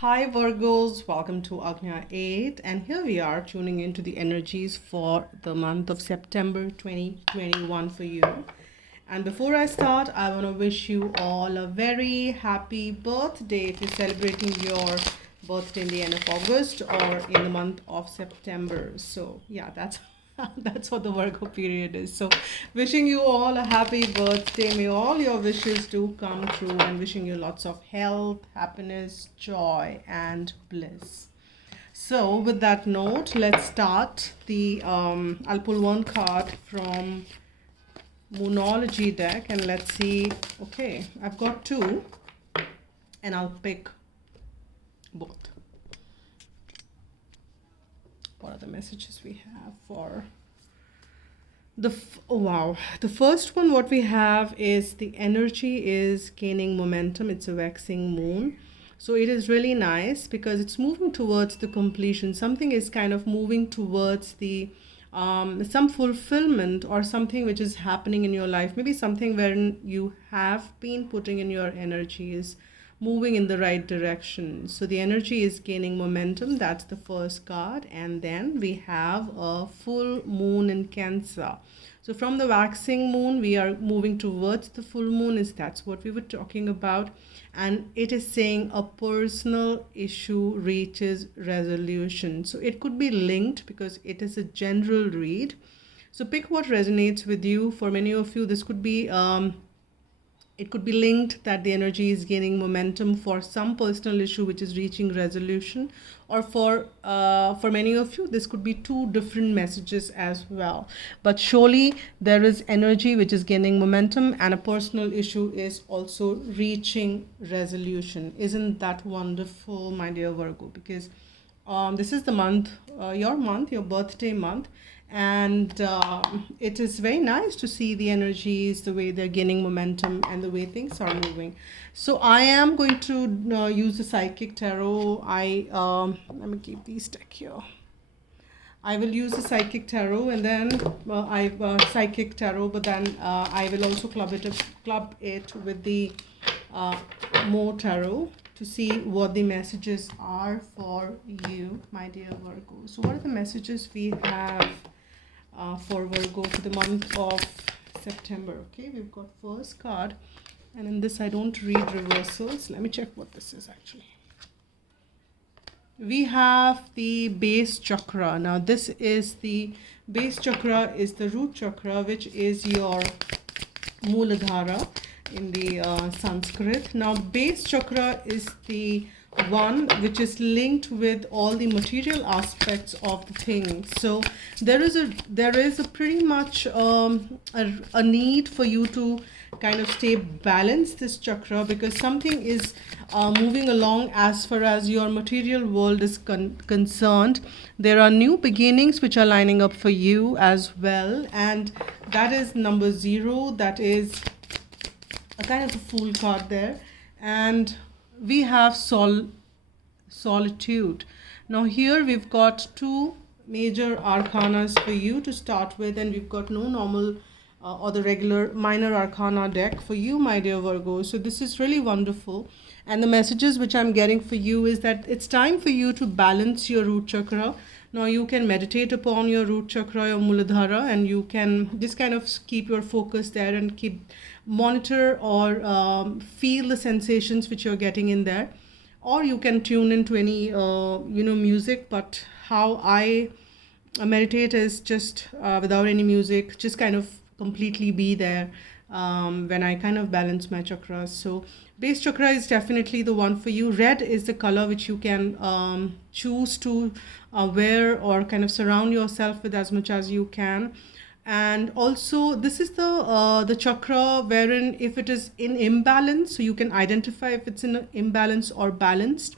Hi Virgos, welcome to Agnya 8, and here we are tuning into the energies for the month of September 2021 for you. And before I start, I want to wish you all a very happy birthday if you're celebrating your birthday in the end of August or in the month of September. So, yeah, that's that's what the Virgo period is. So, wishing you all a happy birthday. May all your wishes do come true, and wishing you lots of health, happiness, joy, and bliss. So, with that note, let's start the. I'll pull one card from Moonology deck and let's see. Okay, I've got two, and I'll pick both. What are the messages we have for oh wow, the first one? What we have is the energy is gaining momentum. It's a waxing moon, so it is really nice because it's moving towards the completion. Something is kind of moving towards the some fulfillment or something which is happening in your life. Maybe something wherein you have been putting in your energies moving in the right direction. So the energy is gaining momentum. That's the first card. And then we have a full moon in Cancer. So from the waxing moon, we are moving towards the full moon. That's what we were talking about. And it is saying a personal issue reaches resolution. So it could be linked because it is a general read. So pick what resonates with you. For many of you, this could be it could be linked that the energy is gaining momentum for some personal issue which is reaching resolution, or for many of you this could be two different messages as well. But surely there is energy which is gaining momentum and a personal issue is also reaching resolution. Isn't that wonderful, my dear Virgo? Because this is the month, your birthday month, and it is very nice to see the energies, the way they're gaining momentum and the way things are moving. So I am going to use the Psychic Tarot. Let me keep these deck here. I will use the Psychic Tarot, and then Psychic Tarot, but then I will also club it with the Mo Tarot to see what the messages are for you, my dear Virgo. So what are the messages we have for Virgo for the month of September? Okay, we've got first card, and in this I don't read reversals. Let me check what this is actually. We have the base chakra. Now this is the base chakra, is the root chakra, which is your Mooladhara in the Sanskrit. Now base chakra is the one which is linked with all the material aspects of the thing. So there is a pretty much a need for you to kind of stay balanced this chakra, because something is moving along as far as your material world is concerned. There are new beginnings which are lining up for you as well, and that is number 0. That is a kind of a Fool card there. And we have solitude. Now here we've got two major arcanas for you to start with, and we've got no normal or the regular minor arcana deck for you, my dear Virgo. So this is really wonderful, and the messages which I'm getting for you is that it's time for you to balance your root chakra. Now you can meditate upon your root chakra, your Mooladhara, and you can just kind of keep your focus there and monitor or feel the sensations which you're getting in there. Or you can tune into any music. But how I meditate is just without any music, just kind of completely be there when I kind of balance my chakras. So base chakra is definitely the one for you. Red is the color which you can choose to wear or kind of surround yourself with as much as you can. And also this is the chakra wherein if it is in imbalance, so you can identify if it's in imbalance or balanced.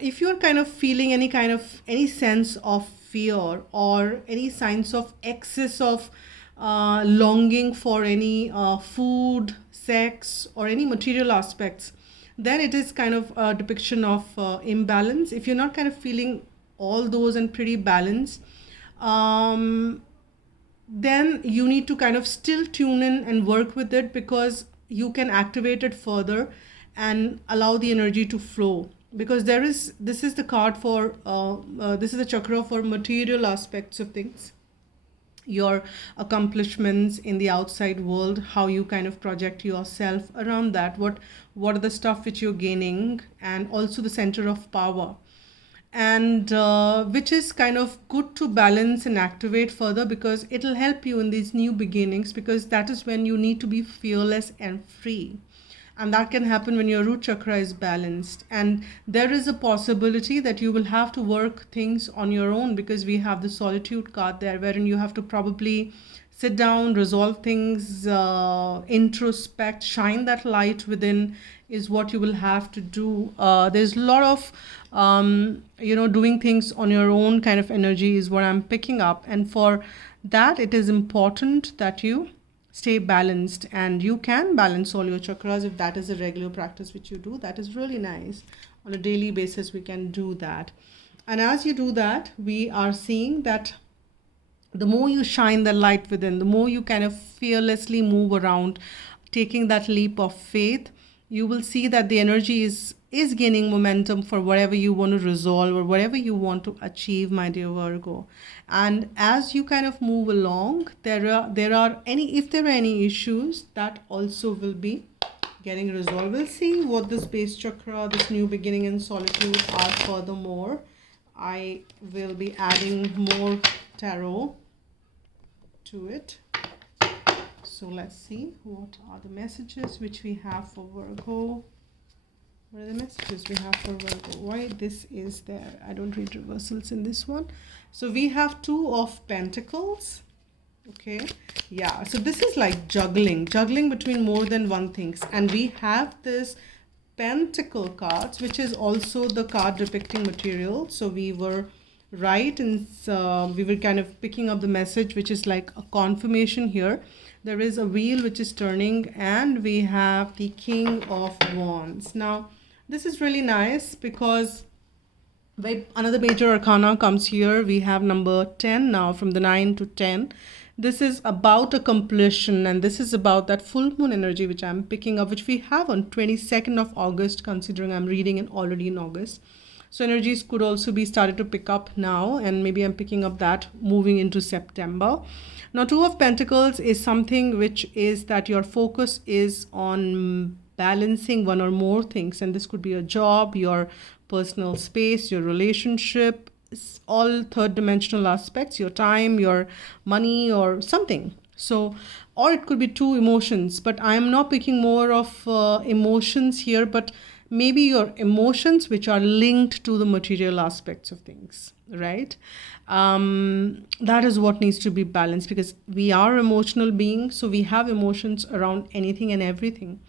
If you're kind of feeling any sense of fear or any signs of excess of longing for any food, sex, or any material aspects, then it is kind of a depiction of imbalance. If you're not kind of feeling all those and pretty balanced, then you need to kind of still tune in and work with it, because you can activate it further and allow the energy to flow. because this is the card for this is the chakra for material aspects of things, your accomplishments in the outside world, how you kind of project yourself around that, what are the stuff which you're gaining, and also the center of power, and which is kind of good to balance and activate further, because it'll help you in these new beginnings, because that is when you need to be fearless and free, and that can happen when your root chakra is balanced. And there is a possibility that you will have to work things on your own, because we have the solitude card there, wherein you have to probably sit down, resolve things, introspect, shine that light within, is what you will have to do. There's a lot of doing things on your own kind of energy is what I'm picking up, and for that it is important that you stay balanced, and you can balance all your chakras if that is a regular practice which you do. That is really nice. On a daily basis we can do that, and as you do that, we are seeing that the more you shine the light within, the more you kind of fearlessly move around, taking that leap of faith, you will see that the energy is gaining momentum for whatever you want to resolve or whatever you want to achieve, my dear Virgo. And as you kind of move along, if there are any issues, that also will be getting resolved. We'll see what this base chakra, this new beginning and solitude are. Furthermore, I will be adding more tarot to it. So let's see what are the messages which we have for Virgo. What are the messages we have for Virgo? Why this is there? I don't read reversals in this one. So we have Two of Pentacles. Okay. Yeah. So this is like juggling between more than one things. And we have this Pentacle cards, which is also the card depicting material. So we were right, and we were kind of picking up the message, which is like a confirmation here. There is a wheel which is turning, and we have the King of Wands. Now this is really nice because another major arcana comes here. We have number 10 now, from the 9 to 10. This is about a completion, and this is about that full moon energy which I'm picking up, which we have on 22nd of August, considering I'm reading it already in August. So energies could also be started to pick up now, and maybe I'm picking up that moving into September. Now, Two of Pentacles is something which is that your focus is on balancing one or more things, and this could be a job, your personal space, your relationship, all third dimensional aspects, your time, your money, or something. So, or it could be two emotions, but I am not picking more of emotions here, but maybe your emotions which are linked to the material aspects of things, right? That is what needs to be balanced, because we are emotional beings, so we have emotions around anything and everything.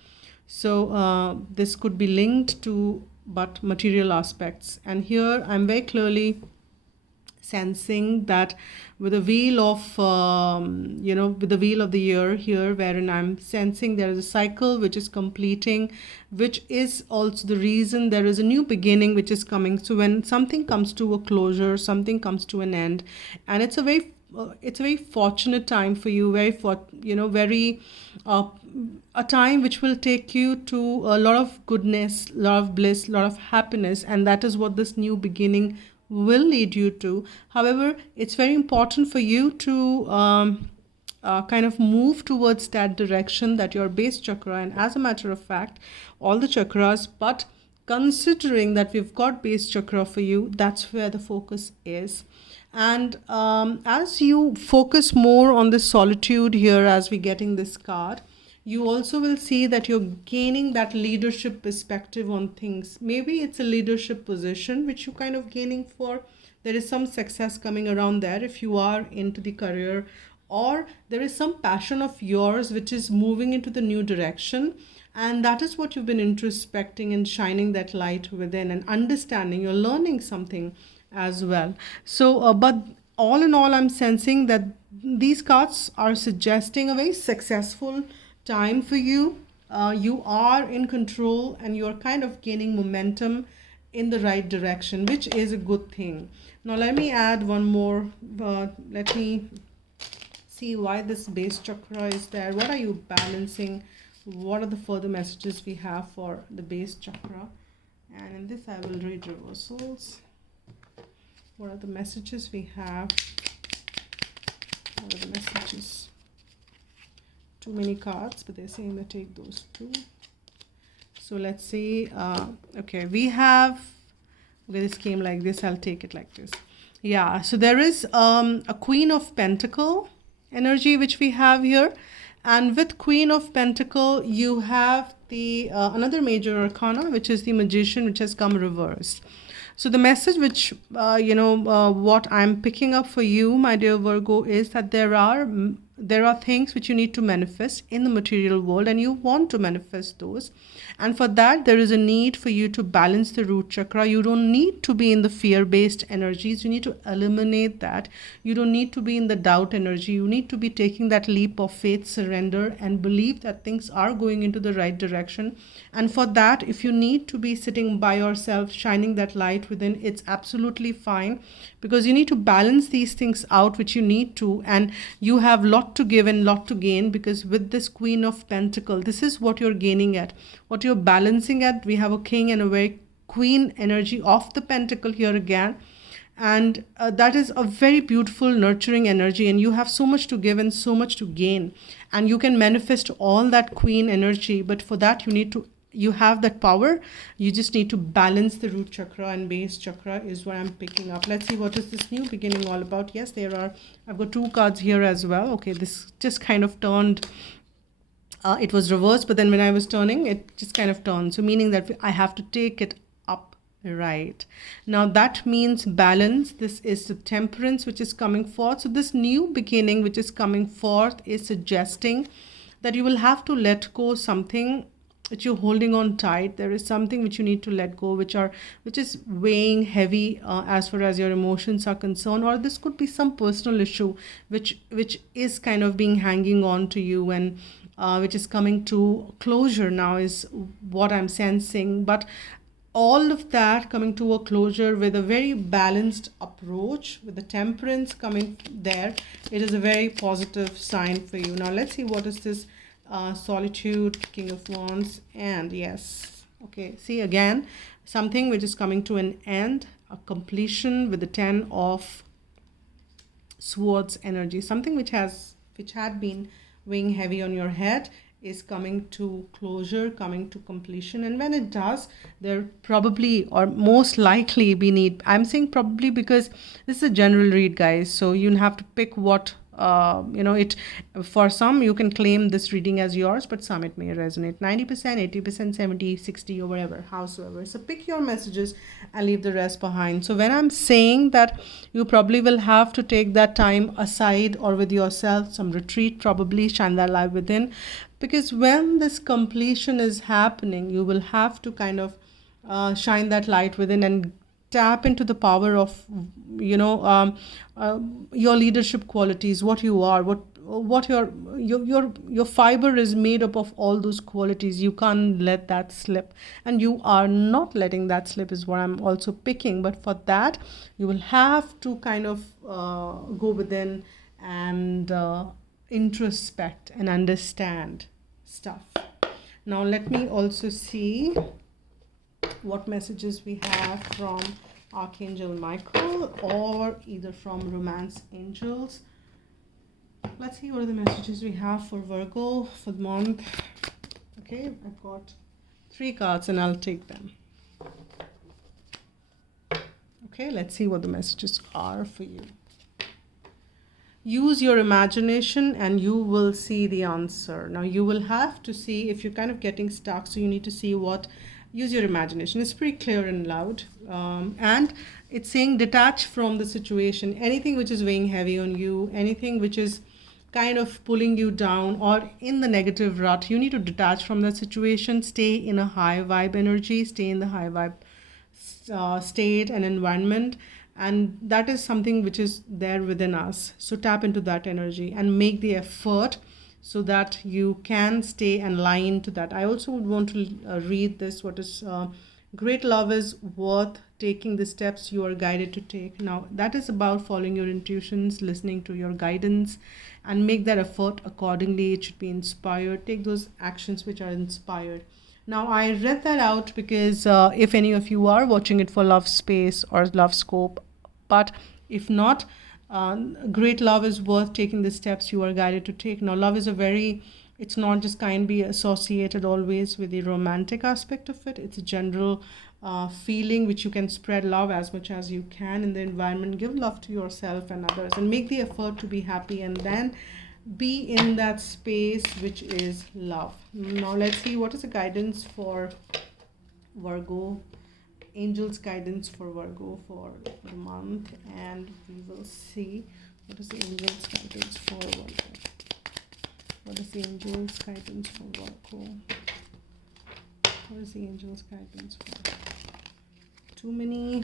So this could be linked to but material aspects, and here I'm very clearly sensing that with the wheel of with the wheel of the year here, wherein I'm sensing there is a cycle which is completing, which is also the reason there is a new beginning which is coming. So when something comes to a closure, something comes to an end, and it's a very fortunate time for you, a time which will take you to a lot of goodness, lot of bliss, lot of happiness, and that is what this new beginning will lead you to. However, it's very important for you to kind of move towards that direction, that your base chakra, and as a matter of fact, all the chakras, but considering that we've got base chakra for you, that's where the focus is. And as you focus more on the solitude here, as we're getting this card, you also will see that you're gaining that leadership perspective on things. Maybe it's a leadership position which you're kind of gaining for. There is some success coming around there if you are into the career, or there is some passion of yours which is moving into the new direction. And that is what you've been introspecting and shining that light within and understanding. You're learning something as well. So, but all in all, I'm sensing that these cards are suggesting a very successful time for you. You are in control, and you're kind of gaining momentum in the right direction, which is a good thing. Now, let me add one more. Let me see why this base chakra is there. What are you balancing? What are the further messages we have for the base chakra? And in this, I will read reversals. What are the messages we have? What are the messages? Too many cards, but they're saying that take those two. So let's see. Okay, we have. Okay, this came like this. I'll take it like this. Yeah. So there is a Queen of Pentacle energy which we have here, and with Queen of Pentacle, you have the another major arcana, which is the Magician, which has come reversed. So the message which, what I'm picking up for you, my dear Virgo, is that there are things which you need to manifest in the material world, and you want to manifest those. And for that, there is a need for you to balance the root chakra. You don't need to be in the fear-based energies. You need to eliminate that. You don't need to be in the doubt energy. You need to be taking that leap of faith, surrender, and believe that things are going into the right direction. And for that, if you need to be sitting by yourself, shining that light within, it's absolutely fine, because you need to balance these things out, which you need to, and you have lot to give and lot to gain, because with this Queen of Pentacle, this is what you're gaining at, what you're balancing at. We have a king and a very queen energy of the pentacle here again, and that is a very beautiful nurturing energy, and you have so much to give and so much to gain, and you can manifest all that queen energy. But for that, you have that power. You just need to balance the root chakra and base chakra is what I'm picking up. Let's see what is this new beginning all about. Yes, I've got two cards here as well. Okay, this just kind of turned. It was reversed, but then when I was turning, it just kind of turned. So meaning that I have to take it up, right? Now that means balance. This is the Temperance which is coming forth. So this new beginning which is coming forth is suggesting that you will have to let go something which you're holding on tight. There is something which you need to let go, which is weighing heavy as far as your emotions are concerned, or this could be some personal issue which is kind of being hanging on to you, and which is coming to closure now is what I'm sensing. But all of that coming to a closure with a very balanced approach, with the Temperance coming there, it is a very positive sign for you. Now let's see what is this Solitude, King of Wands, and yes, okay, see again, something which is coming to an end, a completion with the Ten of Swords energy. Something which had been weighing heavy on your head is coming to closure, coming to completion. And when it does, there probably or most likely be need. I'm saying probably because this is a general read, guys, so you have to pick what it. For some you can claim this reading as yours, but some it may resonate 90%, 80%, 70, 60, or whatever, howsoever. So pick your messages and leave the rest behind. So when I'm saying that, you probably will have to take that time aside or with yourself, some retreat, probably shine that light within, because when this completion is happening, you will have to kind of shine that light within and tap into the power of your leadership qualities, what you are, what your fiber is made up of, all those qualities. You can't let that slip, and you are not letting that slip is what I'm also picking. But for that, you will have to kind of go within and introspect and understand stuff. Now let me also see what messages we have from Archangel Michael or either from Romance Angels. Let's see what are the messages we have for Virgo for the month. Okay, I've got 3 cards and I'll take them. Okay, let's see what the messages are for you. Use your imagination and you will see the answer. Now you will have to see if you're kind of getting stuck, so you need to see what. Use your imagination. It's pretty clear and loud, and it's saying detach from the situation. Anything which is weighing heavy on you, anything which is kind of pulling you down or in the negative rut, you need to detach from that situation. Stay in a high vibe energy, stay in the high vibe state and environment, and that is something which is there within us. So tap into that energy and make the effort so that you can stay and line to that. I also would want to read this. What is great love is worth taking the steps you are guided to take. Now that is about following your intuitions, listening to your guidance, and make that effort accordingly. It should be inspired. Take those actions which are inspired. Now, I read that out because if any of you are watching it for Love Space or Love Scope, but if not, great love is worth taking the steps you are guided to take. Now, love is a very, it's not just kind of be associated always with the romantic aspect of it. It's a general feeling which you can spread love as much as you can in the environment. Give love to yourself and others and make the effort to be happy, and then be in that space which is love. Now let's see what is the guidance for Virgo, angels guidance for Virgo for the month, and we will see what is the angels guidance for Virgo. What is the angels guidance for Virgo? What is the angels guidance for? Too many.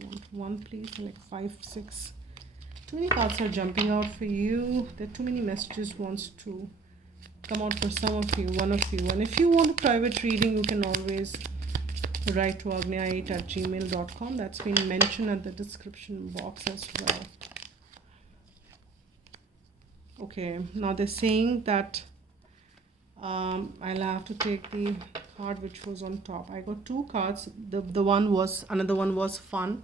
I want one please, like 5 6. Too many cards are jumping out for you. There are too many messages wants to come out for some of you, one of you. And if you want a private reading, you can always write to agnya8@gmail.com. That's been mentioned at the description box as well. Okay, now they're saying that I'll have to take the card which was on top. I got two cards. The one was, another one was fun,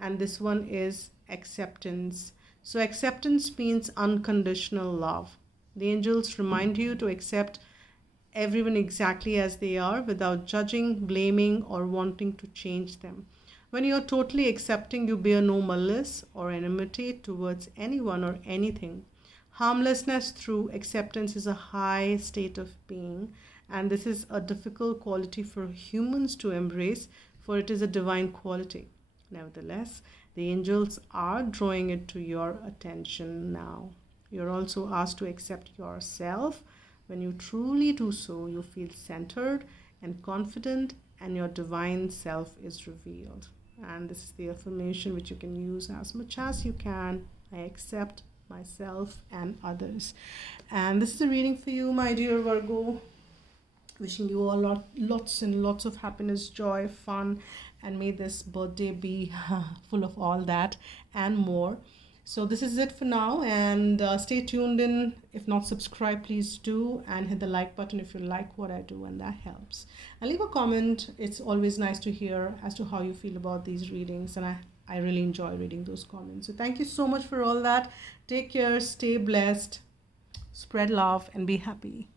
and this one is acceptance. So acceptance means unconditional love. The angels remind you to accept everyone exactly as they are without judging, blaming, or wanting to change them. When you're totally accepting, you bear no malice or enmity towards anyone or anything. Harmlessness through acceptance is a high state of being, and this is a difficult quality for humans to embrace, for it is a divine quality. Nevertheless, the angels are drawing it to your attention now. You're also asked to accept yourself. When you truly do so, you feel centered and confident, and your divine self is revealed. And this is the affirmation which you can use as much as you can. I accept myself and others. And this is a reading for you, my dear Virgo. Wishing you all lots and lots of happiness, joy, fun, and may this birthday be full of all that and more. So this is it for now, and stay tuned in. If not subscribed, please do, and hit the like button if you like what I do, and that helps. And leave a comment. It's always nice to hear as to how you feel about these readings, and I really enjoy reading those comments. So thank you so much for all that. Take care, stay blessed, spread love, and be happy.